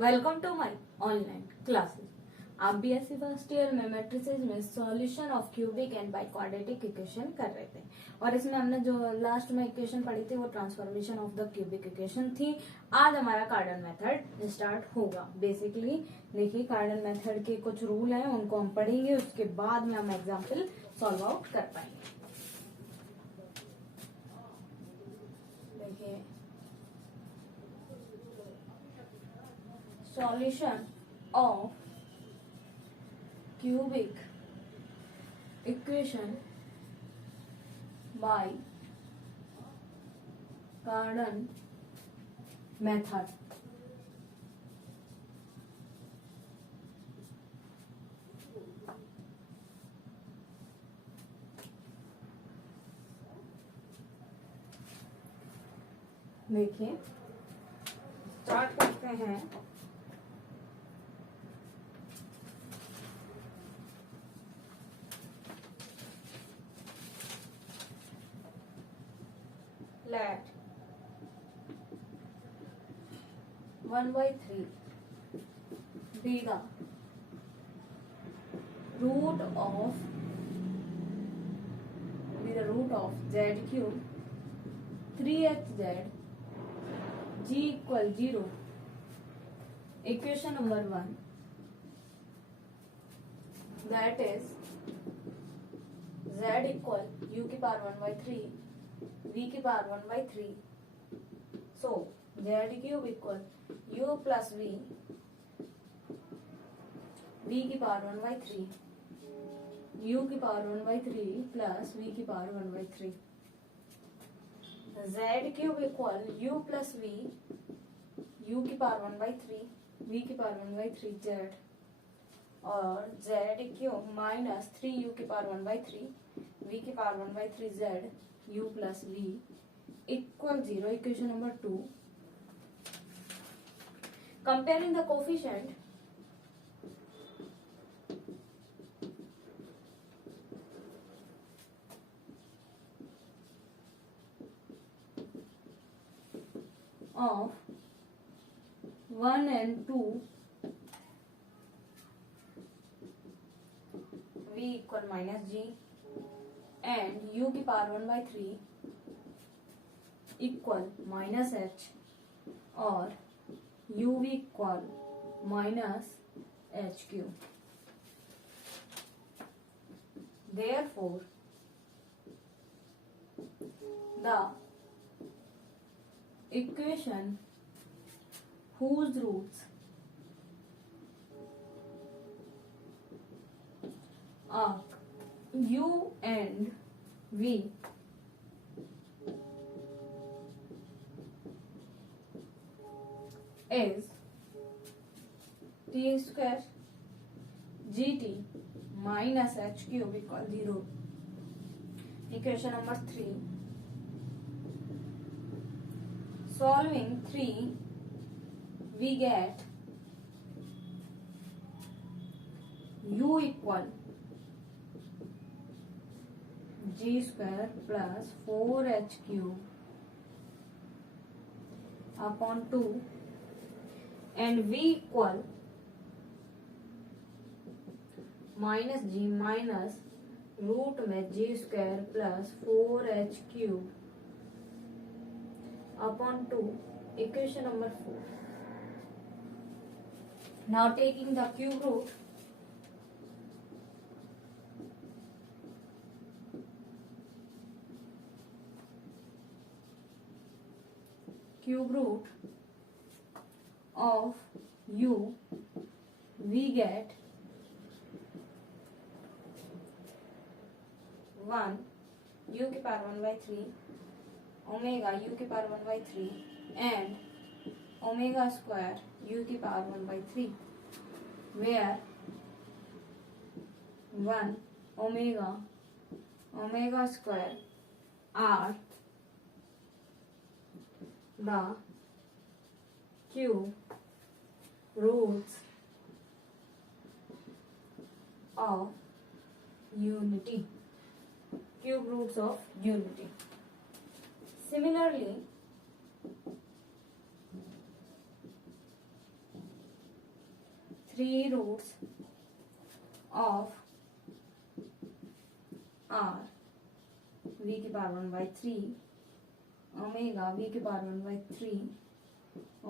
Welcome to my online classes. आप BSc first year में matrices में solution of cubic and by quadratic equation कर रहे थे और इसमें हमने जो लास्ट में इक्वेशन पढ़ी थी वो transformation of the cubic equation थी। आज हमारा कार्डन मेथड स्टार्ट होगा। बेसिकली देखिए, कार्डन मेथड के कुछ रूल हैं, उनको हम पढ़ेंगे, उसके बाद में हम एग्जाम्पल सॉल्व आउट कर पाएंगे। देखिए, solution of cubic equation by Cardan method। देखिए, स्टार्ट करते हैं। Let 1/3 be the root of z cube 3hz g equal 0। Equation number 1, that is z equal u की पावर 1/3 v की power 1/3। So z cube equal u plus v की power 1/3 u की power 1/3 plus v की power 1/3। z cube equal u plus v u की power 1/3 v की power 1/3 z और z cube minus 3u की power 1/3 v की power 1/3 z u plus v equal 0। Equation number 2, comparing the coefficient of 1 and 2 v equal minus g and u की power 1/3 equal minus h और uv equal minus h cube. Therefore, the equation whose roots are u and v is t square gt minus h cube equal 0। Equation number 3, solving 3 we get u equal g square plus 4h cube upon 2 and v equal minus g minus root में g square plus 4h cube upon 2। Equation number 4, now taking the cube root, of u we get 1 u की power 1/3 omega u की power 1/3 and omega square u की power 1/3 where 1 omega square are the cube roots of unity। Cube roots of unity। Similarly, 3 roots of are v की power 1/3 omega v की power 1/3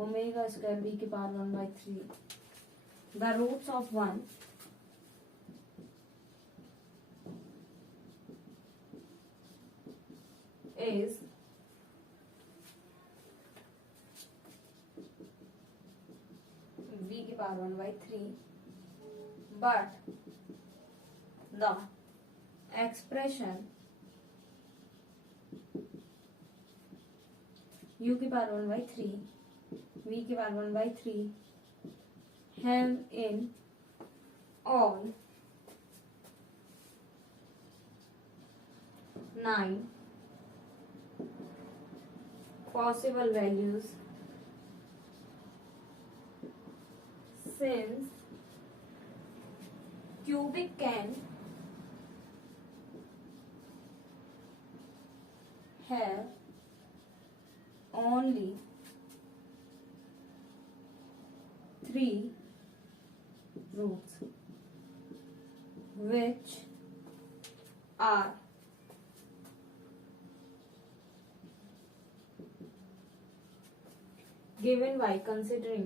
omega square v की power 1/3 the roots of 1 is v की power 1/3 but the expression u की power 1/3 v की power 1/3 have in all 9 possible values since cubic can have only 3 roots which are given by considering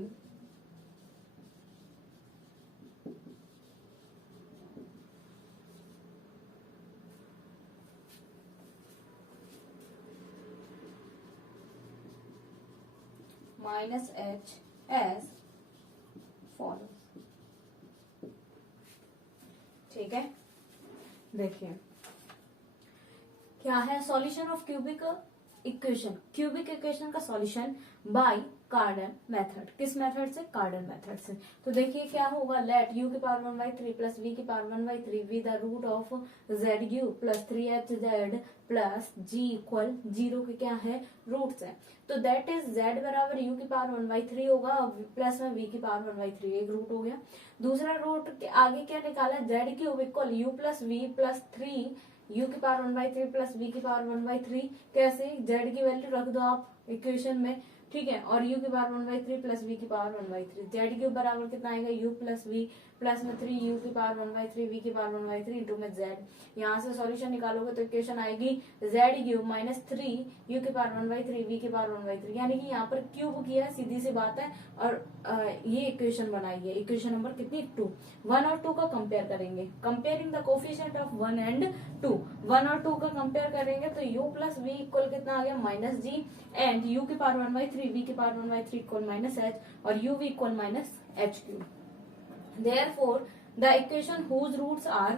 minus h as follows। ठीक है, देखिए क्या है solution of cubic equation. Cubic equation का solution by Cardan method. किस method से? Cardan method से। तो देखिए क्या होगा, लेट u की पावर 1/3 प्लस v की power 1/3 with the root of z u plus 3hz plus g equal 0 के क्या है, रूट्स है। तो दैट इज z बराबर u की पावर 1/3 होगा प्लस में v की पावर 1/3, एक रूट हो गया। दूसरा रूट के आगे क्या निकाला, z cube equal u plus v plus 3 u की पावर 1/3 प्लस v की पावर 1/3। कैसे? z की वैल्यू रख दो आप इक्वेशन में, ठीक है, और u की पावर 1/3 प्लस v की पावर 1/3। z क्यूब बराबर कितना आएगा, u प्लस v प्लस में 3 u की पावर 1/3 v की पावर 1/3 इंटू में z। यहाँ से सॉल्यूशन निकालोगे तो इक्वेशन आएगी z क्यूब माइनस 3 u की पावर 1/3 v की पावर 1/3, यानी कि यहाँ पर क्यूब किया, सीधी सी बात है। और ये इक्वेशन बनाई है, इक्वेशन नंबर कितनी, 2। 1 और 2 का कंपेयर करेंगे, comparing the coefficient of 1 and 2। 1 और 2 का कंपेयर करेंगे तो u प्लस v इक्वल कितना आ गया, माइनस g, एंड u की पावर 1/3 v की पावर 1/3 इक्वल माइनस h और u v equal minus h cube. Therefore, the equation whose roots are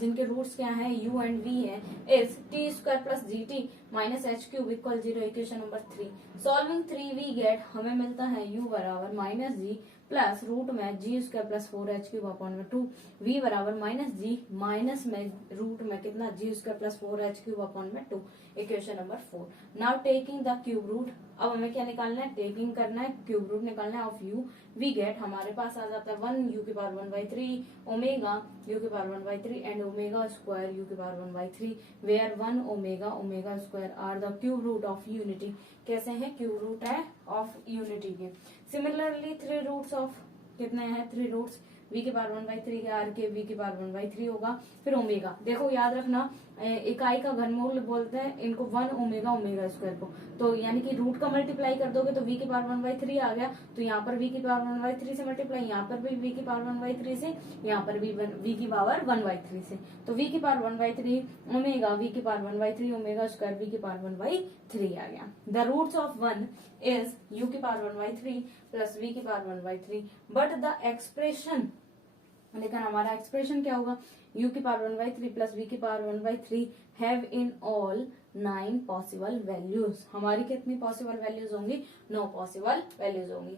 जिनके रूट्स क्या है, u एंड v है, is t square plus g t minus h cube equal 0। Equation number 3 solving 3 we get, हमें मिलता है u बराबर minus g plus root में g square plus 4h cube upon में 2, v बराबर माइनस जी माइनस में root में कितना, g square plus 4h cube upon में 2। Equation number 4। Now taking the cube root, अब हमें क्या निकालना है, टेकिंग करना है, क्यूब रूट निकालना है ऑफ u। वी गेट, हमारे पास आ जाता है 1 u की पावर 1/3 ओमेगा u की power 1/3 and omega square u की power 1/3 where 1 omega omega square are the cube root of unity. कैसे है, क्यूब रूट है ऑफ यूनिटी के। सिमिलरली 3 रूट्स ऑफ कितने हैं, 3 रूट्स v की पावर 1/3 के आर के v की पावर 1/3 होगा। फिर ओमेगा, देखो याद रखना इकाई का घनमूल बोलते हैं इनको 1 ओमेगा ओमेगा स्क्वायर को। तो यानी कि रूट का मल्टीप्लाई कर दोगे तो v की पावर 1/3 आ गया, तो यहाँ पर v की पावर 1/3 से मल्टीप्लाई, यहाँ पर भी v की पावर 1/3 से, यहाँ पर भी v की पावर 1/3 से। तो v की पावर 1/3 ओमेगा v की पावर 1/3 ओमेगा स्क्वायर v की पावर 1/3 आ गया। The roots of 1 is u की पावर 1/3 प्लस v की पावर 1/3, बट द एक्सप्रेशन, लेकिन हमारा एक्सप्रेशन क्या होगा, u की पावर 1/3 प्लस v की power 1/3 have in all 9 possible values. हमारी कितनी पॉसिबल वैल्यूज होंगी, 9 पॉसिबल वैल्यूज होंगी।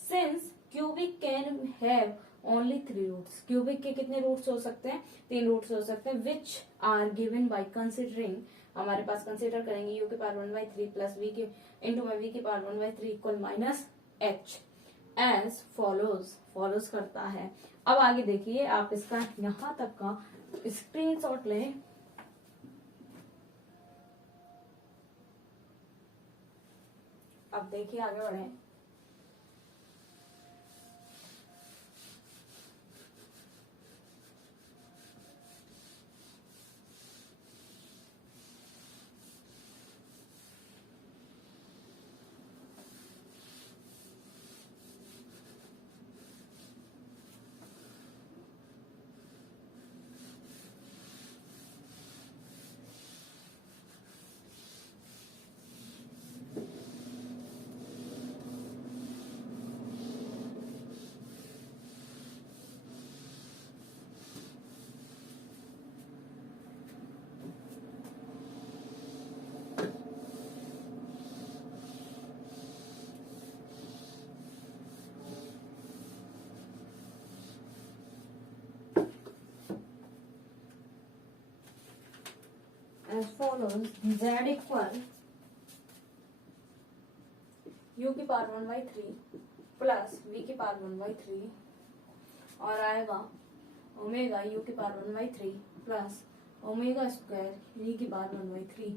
Since cubic can have only 3 roots, cubic के कितने रूट्स हो सकते हैं, 3 रूट्स हो सकते हैं, which are given by considering, हमारे पास कंसिडर करेंगे u की पावर 1/3 प्लस v के इंटू में v की power 1/3 equal minus h as follows, follows करता है। अब आगे देखिए, आप इसका यहां तक का स्क्रीनशॉट लें। अब देखिए आगे बढ़े, as follows: z equal u की पावर 1/3 प्लस v की पावर 1/3 और आएगा ओमेगा u की power 1/3 plus omega square v की पावर 1/3,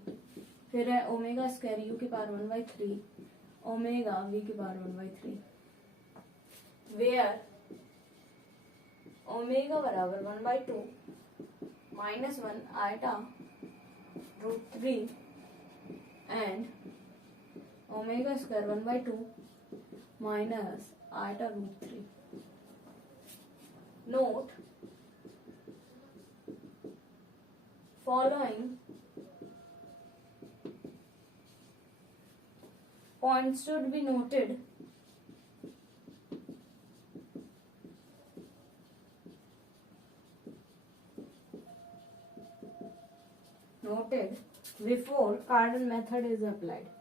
फिर है ओमेगा स्क्वायर u की पावर 1/3 ओमेगा v की पावर 1/3, वेयर ओमेगा बराबर 1/2 -1 iota √3 and omega square 1/2 minus iota √3. Note following points should be noted. Noted before Cardan method is applied.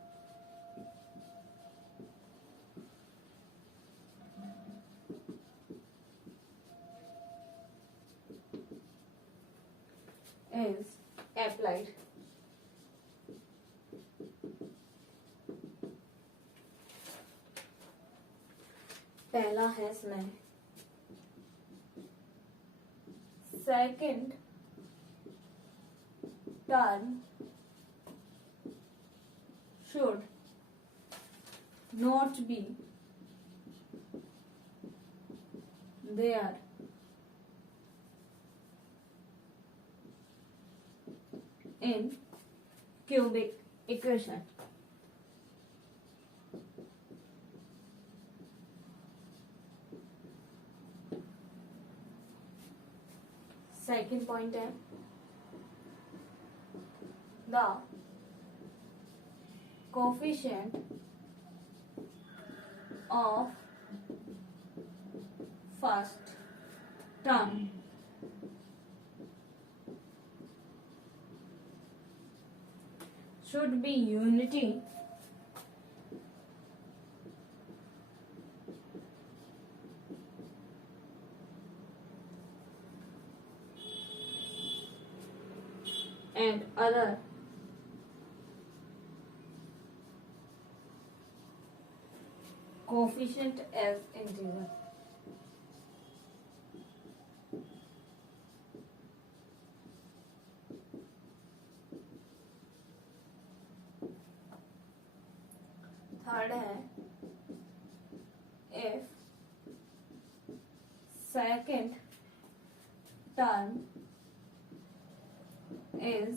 Is applied. पहला है इसमें second term should not be there in cubic equation. Second point है the coefficient of first term should be unity and other coefficient as integer. Third है if second term is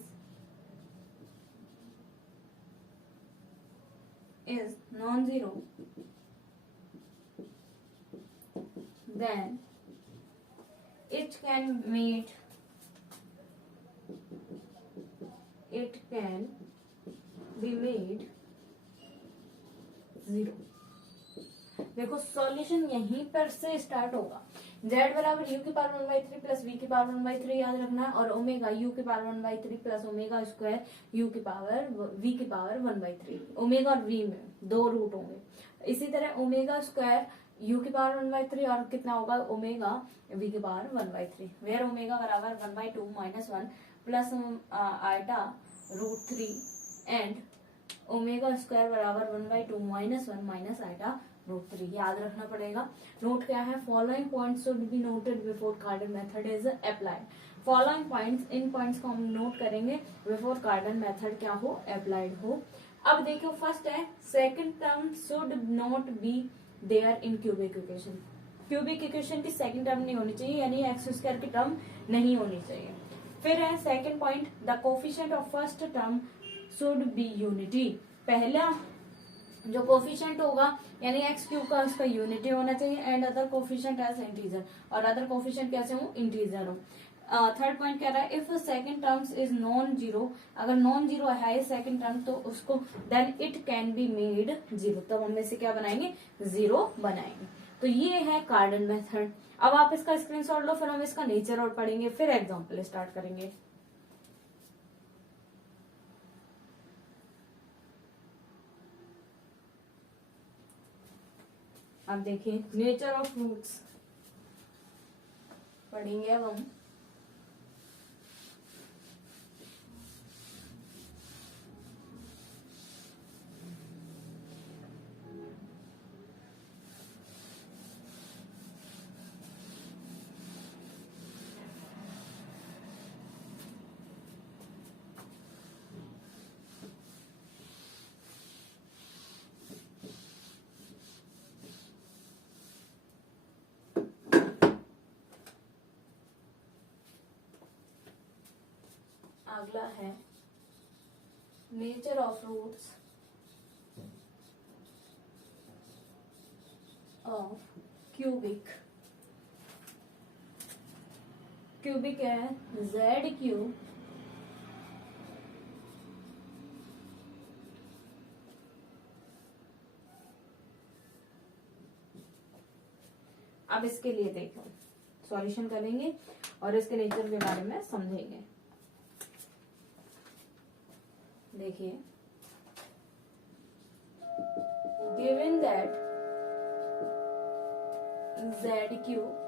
non-zero, then it can be made zero. देखो solution यहीं पर से start होगा. z बराबर u की power 1/3 plus v की power 1/3 याद रखना है, और ओमेगा u की power 1/3 plus omega square u की पावर v की पावर 1/3. ओमेगा और v में दो रूट होंगे. इसी तरह ओमेगा स्क्वायर u की पावर 1/3 और कितना होगा ओमेगा v की पावर 1/3, वेयर ओमेगा बराबर 1/2 -1 plus iota √3 and omega square बराबर 1/2 -1 माइनस आइटा √3. याद रखना पड़ेगा. नोट क्या है, following points should be noted before Cardan method is applied. Following points, इन पॉइंट्स को हम नोट करेंगे बिफोर कार्डन मेथड क्या हो, अप्लाइड हो. अब देखो फर्स्ट है second term should not be there in cubic equation. Cubic equation की सेकंड टर्म नहीं होनी चाहिए, यानी एक्स स्क्वायर की टर्म नहीं होनी चाहिए. फिर है second point, the coefficient of first term should be unity. पहला जो कोफिशिएंट होगा यानी एक्स क्यूब का उसका यूनिटी होना चाहिए and other coefficient as integer, और अदर कोफिशिएंट कैसे हो, इंटीजर हो. थर्ड पॉइंट कह रहा है if second terms is non zero, अगर नॉन जीरो है सेकंड टर्म तो उसको then it can be made zero, तब हम इसे क्या बनाएंगे, जीरो बनाएंगे. तो ये है कार्डन मेथड. अब आप इसका स्क्रीनशॉट लो, फिर हम इसका नेचर और पढ़ेंगे, फिर एग्जाम्पल स्टार्ट करेंगे. अब देखिए नेचर ऑफ फ्रूट्स पढ़ेंगे अब हम. अगला है nature of roots of cubic. Cubic है जेड क्यूब अब इसके लिए देखो सॉल्यूशन करेंगे और इसके नेचर के बारे में समझेंगे। देखिए given that Z cube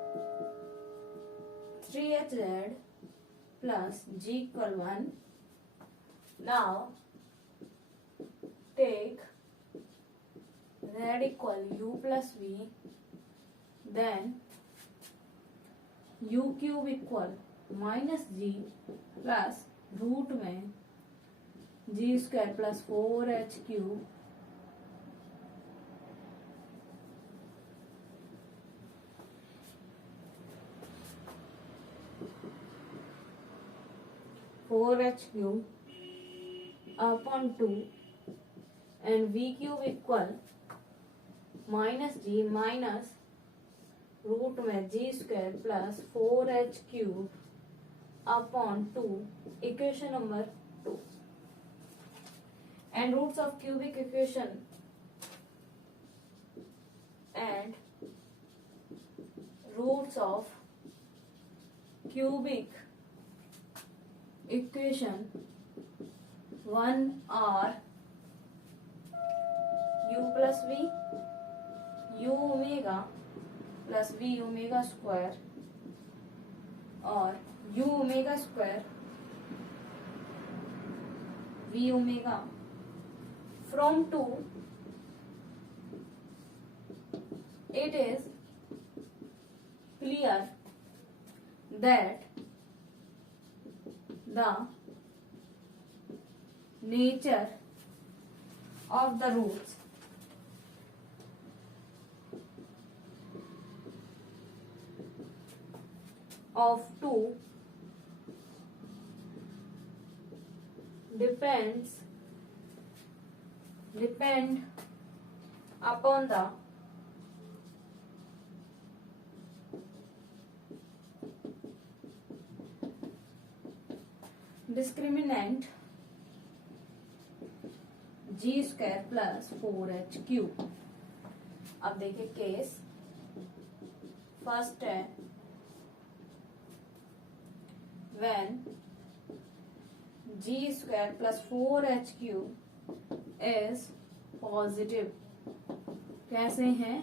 3hz plus g equal 1. Now take z equal u plus v, then u cube equal minus g plus root में g square plus 4h cube four h cube upon 2 and v cube equal minus g minus root में g square plus 4h cube upon 2 equation number 2 and roots of cubic equation and roots of cubic equation 1 are u plus v u omega plus v omega square और u omega square v omega from 2 it is clear that the nature of the roots of 2 depend upon the discriminant g square plus 4h cube. अब देखिए case first है when g square plus 4h cube is positive. कैसे हैं?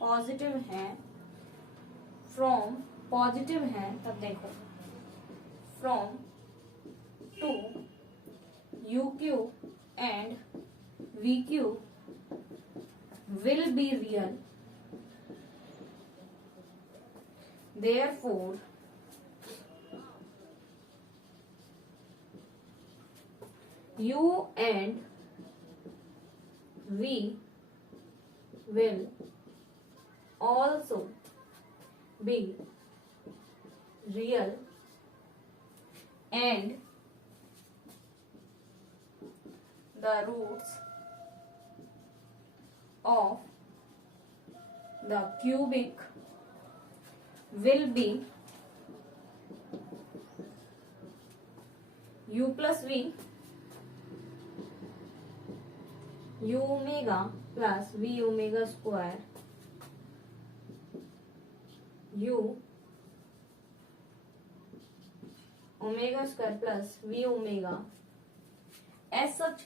Positive है। From positive है तब देखो from 2 u cube and v cube will be real. Therefore, u and v will also be real and the roots of the cubic will be u plus v u omega plus v omega square u omega square plus v omega. As such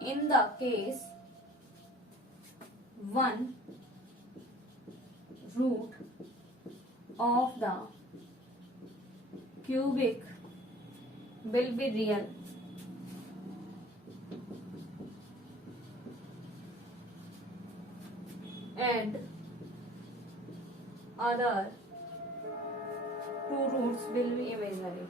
in the case 1 root of the cubic will be real and other two roots will be imaginary.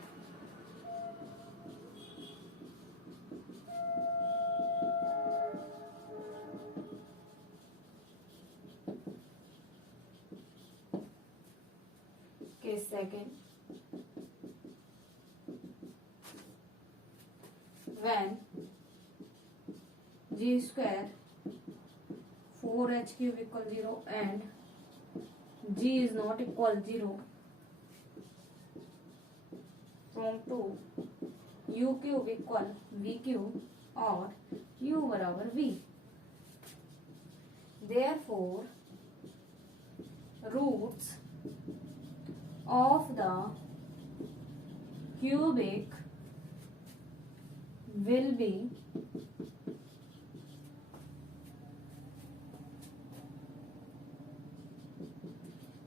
Case second. when g square 4h cube equal 0 and g is not equal 0 from 2 u cube equal v cube और u बराबर v. Therefore roots of the cubic will be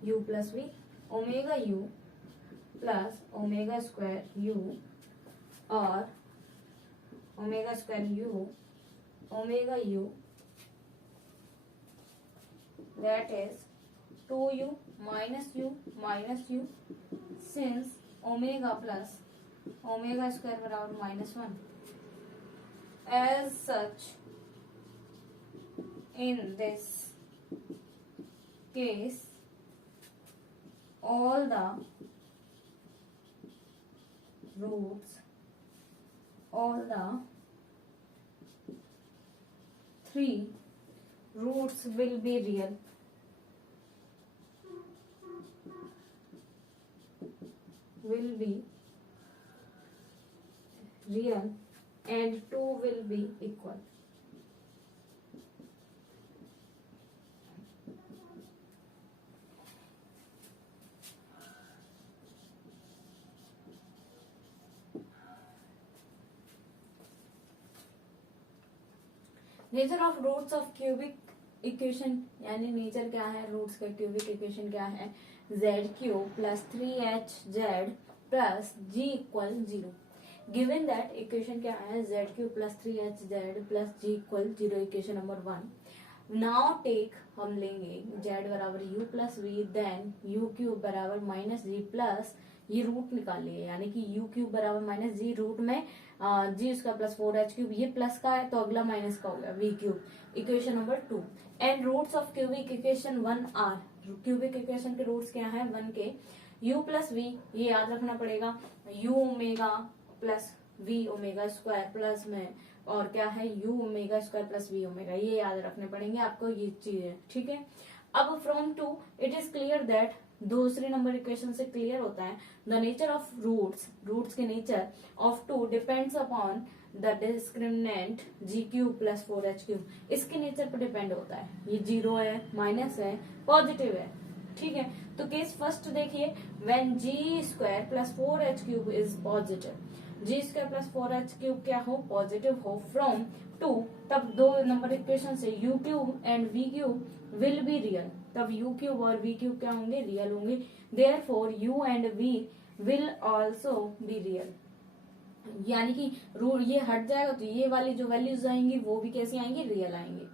u plus v, omega u plus omega square u और omega square u omega u, that is 2u minus u since omega plus omega square बराबर -1. As such, in this case all the roots, all the 3 roots will be real. Will be real and 2 will be equal. Nature of roots of cubic equation, यानी nature क्या है roots का cubic equation क्या है, z cube plus 3hz plus g equal 0. Given that equation क्या है, z cube plus 3hz plus g equal 0, equation number 1. Now take हम लेंगे जेड बराबर u plus v, then u cube बराबर minus g plus ये root निकालिए, यानी कि यू क्यूब बराबर माइनस जी, रूट में जी उसका प्लस 4h क्यूब, ये प्लस का है तो अगला माइनस का हो गया v cube, equation number 2. And roots of cubic equation 1 are, cubic equation के रूट्स क्या है 1 के, u प्लस वी ये याद रखना पड़ेगा, u omega plus v omega square plus में और क्या है u omega square plus v omega, ये याद रखने पड़ेंगे आपको ये चीजें, ठीक है. अब from 2 it is clear that, दूसरे नंबर इक्वेशन से क्लियर होता है, the nature of roots, roots के nature of 2 depends upon the discriminant g cube plus 4h cube, इसके नेचर पर डिपेंड होता है, ये 0 है माइनस है पॉजिटिव है, ठीक है. तो केस फर्स्ट देखिए, when g square plus 4h cube is positive, g square plus 4h cube क्या हो पॉजिटिव हो फ्रॉम 2, तब दो नंबर इक्वेशन से u cube and v cube will be real, तब u क्यूब और v क्यूब क्या होंगे रियल होंगे. Therefore u and v will also be real, यानी कि रूट ये हट जाएगा तो ये वाली जो वैल्यूज आएंगी वो भी कैसी आएंगी रियल आएंगी.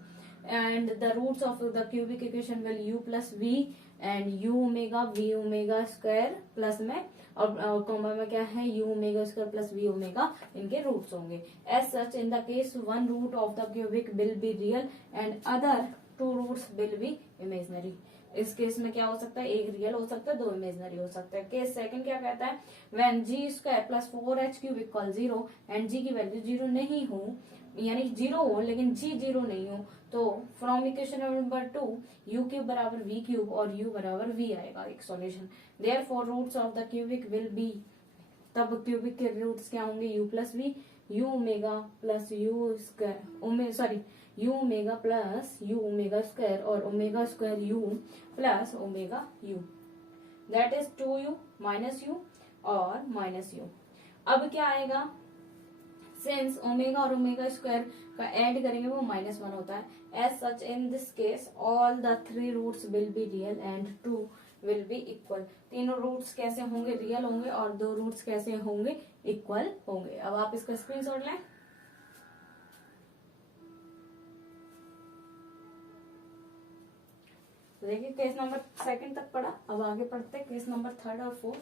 And the roots of the cubic equation will u plus v and u omega v omega square plus में और कॉमा में क्या है u omega square plus v omega, इनके रूट्स होंगे. As such in the case 1 root of the cubic will be real and other 2 roots will be imaginary. इस case में क्या हो सकता है, एक रियल हो सकता है, 2 इमेजिनरी हो सकता है. केस सेकंड क्या कहता है, when g square plus 4h cube equal 0 and g की वैल्यू 0 नहीं हो, यानी 0 हो लेकिन जी 0 नहीं हो, तो from equation number 2 u cube बराबर v क्यूब और u बराबर v आएगा एक solution. Therefore roots of the cubic will be, तब क्यूबिक के रूट्स क्या होंगे u plus v, u omega plus u square u omega plus u omega square और omega square u plus omega u, that is 2u minus u और minus u. अब क्या आएगा, सिंस ओमेगा और ओमेगा स्क्वायर का ऐड करेंगे वो -1 होता है. As such in this case all the 3 roots will be real and 2 will be equal. तीनों रूट्स कैसे होंगे रियल होंगे और 2 रूट्स कैसे होंगे इक्वल होंगे. अब आप इसका स्क्रीनशॉट लें. तो देखिए केस नंबर 2 तक पढ़ा, अब आगे पढ़ते हैं केस नंबर 3 और 4.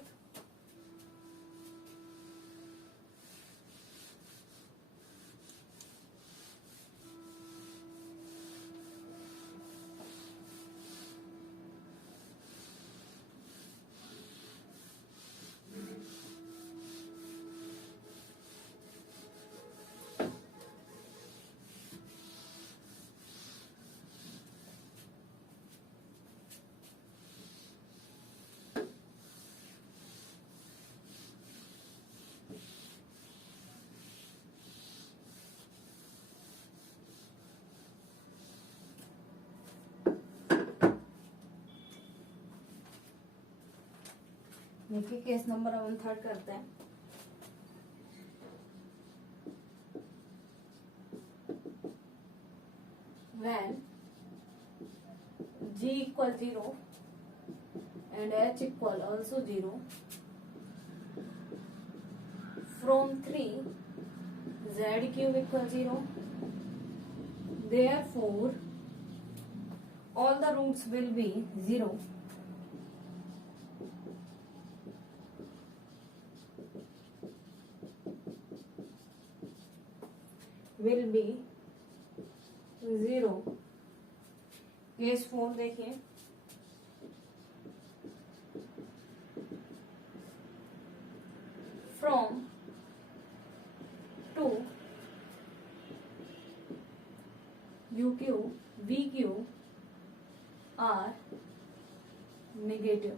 देखिए केस नंबर हम थर्ड करते हैं। When g equal 0 and h equal also 0, from 3 z cube equal 0, therefore all the roots will be 0. Will be 0. Case 4 देखिए, from 2 UQ VQ are negative,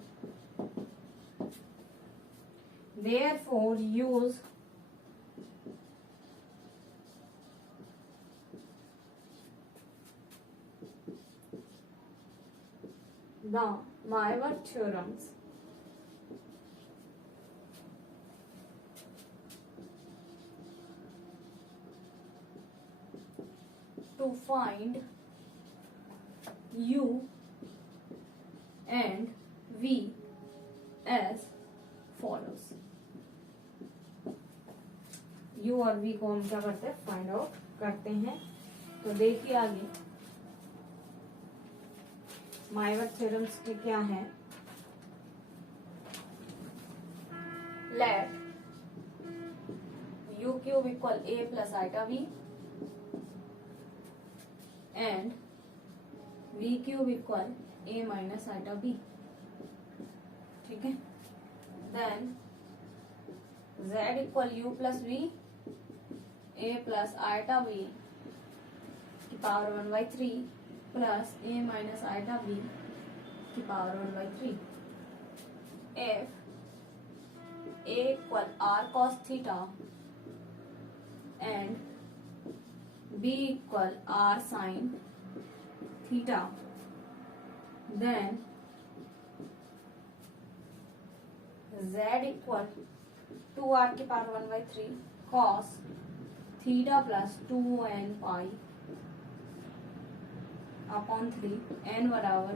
therefore use the Mayer theorems to find U and V as follows. U और V को हम क्या करते हैं, find out करते हैं। तो देखिए आगे मायर थ्योरम्स के क्या हैं। Let U cube equal A plus iota V and V cube equal A minus iota B, ठीक है। Then Z equal U plus V A plus iota B की power 1/3 plus A minus iota B की power 1/3। If A equal R cos theta and B equal R sin theta, then Z equal 2R की power 1/3 cos theta plus 2n pi upon 3 n बराबर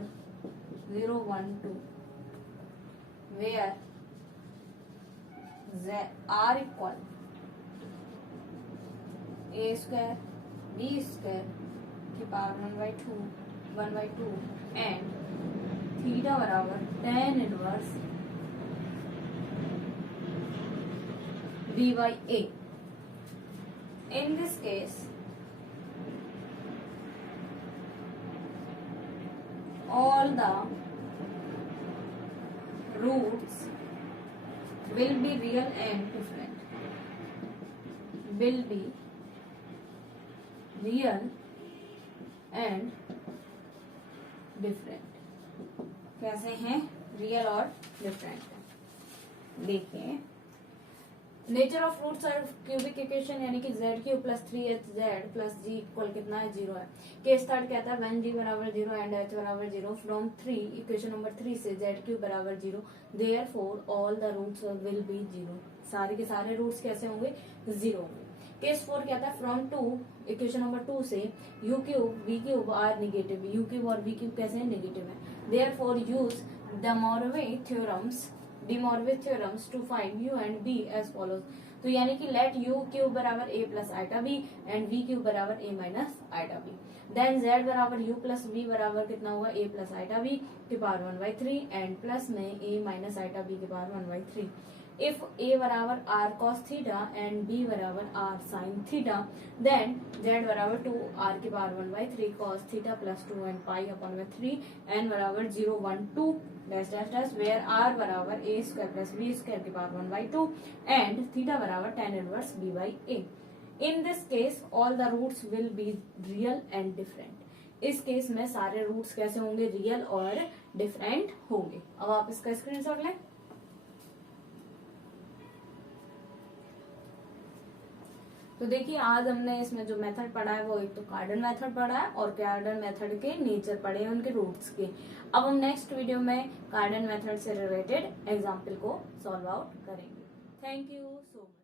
0 1 2, where R equal A square B square की power 1/2 and theta बराबर tan inverse B by A. In this case, all the roots will be real and different. Will be real and different. कैसे हैं? Real और different. देखिए nature of roots और cubic equation यानी कि z cube plus 3hz plus g equal कितना है, 0 है। केस थर्ड कहता है व्हेन g बराबर 0 एंड h बराबर 0 फ्रॉम 3 इक्वेशन नंबर 3 से z क्यूब बराबर 0, therefore all the roots will be 0। सारे के सारे रूट्स कैसे होंगे, 0 होंगे। केस 4 कहता है फ्रॉम 2 इक्वेशन नंबर 2 से u cube v cube are negative, u cube और v क्यूब कैसे हैं, नेगेटिव है। Therefore use the Moivre theorems to find u and b as follows. तो यानी कि लेट u क्यूब बराबर a plus iota b and v cube बराबर a minus iota b, then z बराबर u plus v बराबर कितना हुआ, a plus iota b की पावर 1/3 एंड प्लस में a माइनस आइटा b की पावर 1/3। इफ a बराबर r cos theta and b बराबर r sin theta, then z बराबर 2r की power 1/3 cos theta plus 2n pi upon 3 n बराबर 0 1 2 dash dash dash, where r बराबर a square plus b square की power 1/2 and theta बराबर tan inverse b by a। In this case all the roots will be real and different. इस case में सारे roots कैसे होंगे, real और different होंगे। अब आप इसका स्क्रीनशॉट लें। तो देखिए आज हमने इसमें जो मेथड पढ़ा है वो एक तो कार्डन मेथड पढ़ा है और कार्डन मेथड के नेचर पढ़े हैं, उनके रूट्स के। अब हम नेक्स्ट वीडियो में कार्डन मेथड से रिलेटेड एग्जाम्पल को सॉल्व आउट करेंगे। Thank you so much.